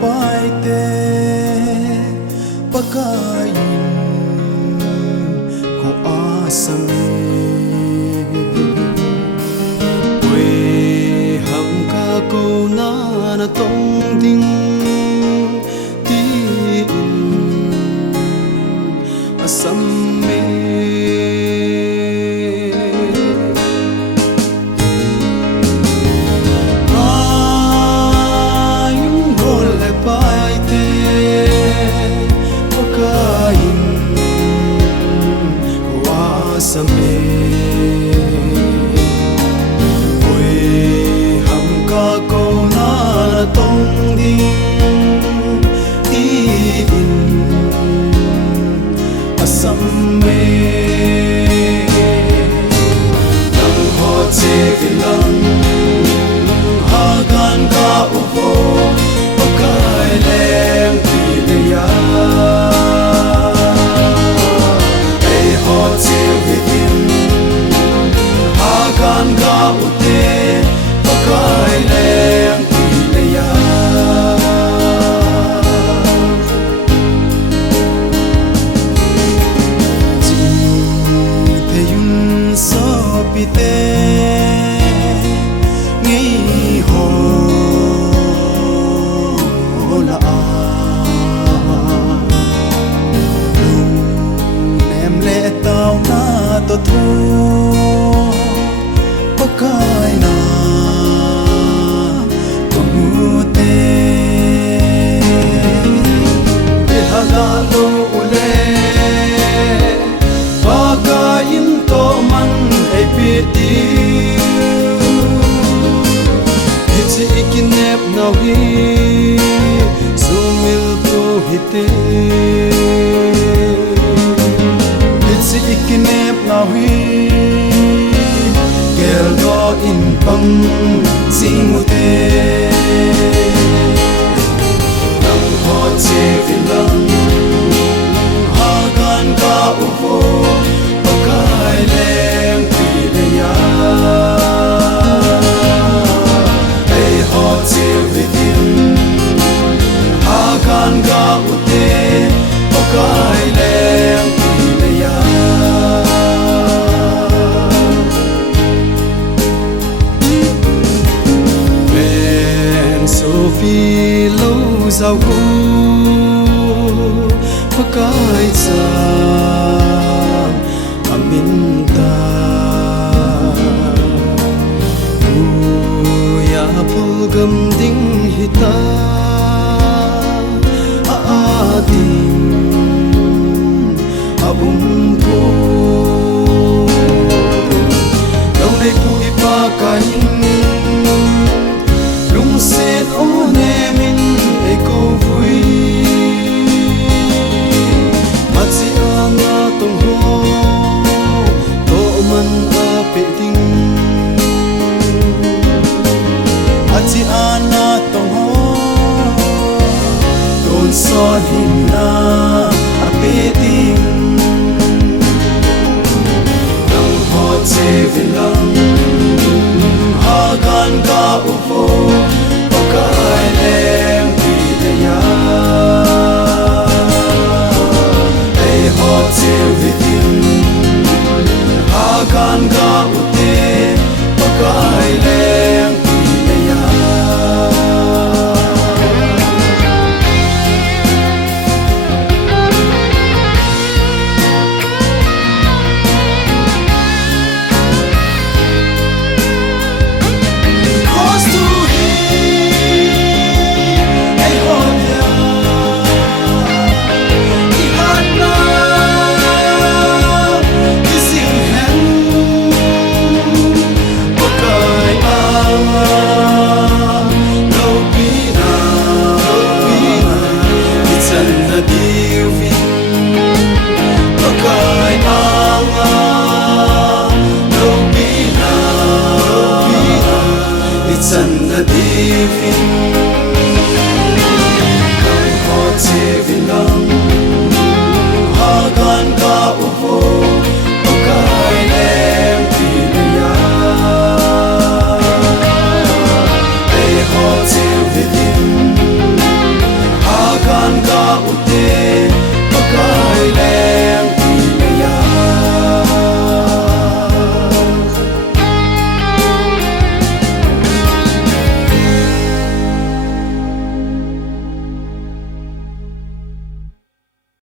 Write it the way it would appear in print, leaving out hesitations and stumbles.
pai te pakain ko asami we ham ka ko na na tong ding ti asam me same oi ham ka ko na tong ding ti in asam me nang ho che vilang ha gan ka upo pakai lem ti le ya ei ho che kan ga ute pakai leng ti le ya chi te yun so pi te ngei ho la a lung nem le tao na to thu pakai na tumute bihaga lo ule pakain to man epiti hichi ikinep na hi sumil to hite hichi ikinep na hi do in pang singute nang ho che vilang ha gan ka upo pakai leng ti le ya ei ho che vitin ha gan ka ute pakai leng ti le ya Sophie lo zau hu pakai sa aminta ya pulgam ding hita aading abum po nau nei pu ipakai set o nemin eko vui matsi ana tong ho to man a pe ding matsi ana tong ho don so hin na a pe ding nang ho che vilang ha gan ga upo pakai lem ti le ya ei ho che vitin ha gan ga ute pakai lem ti le ya It's an divine, come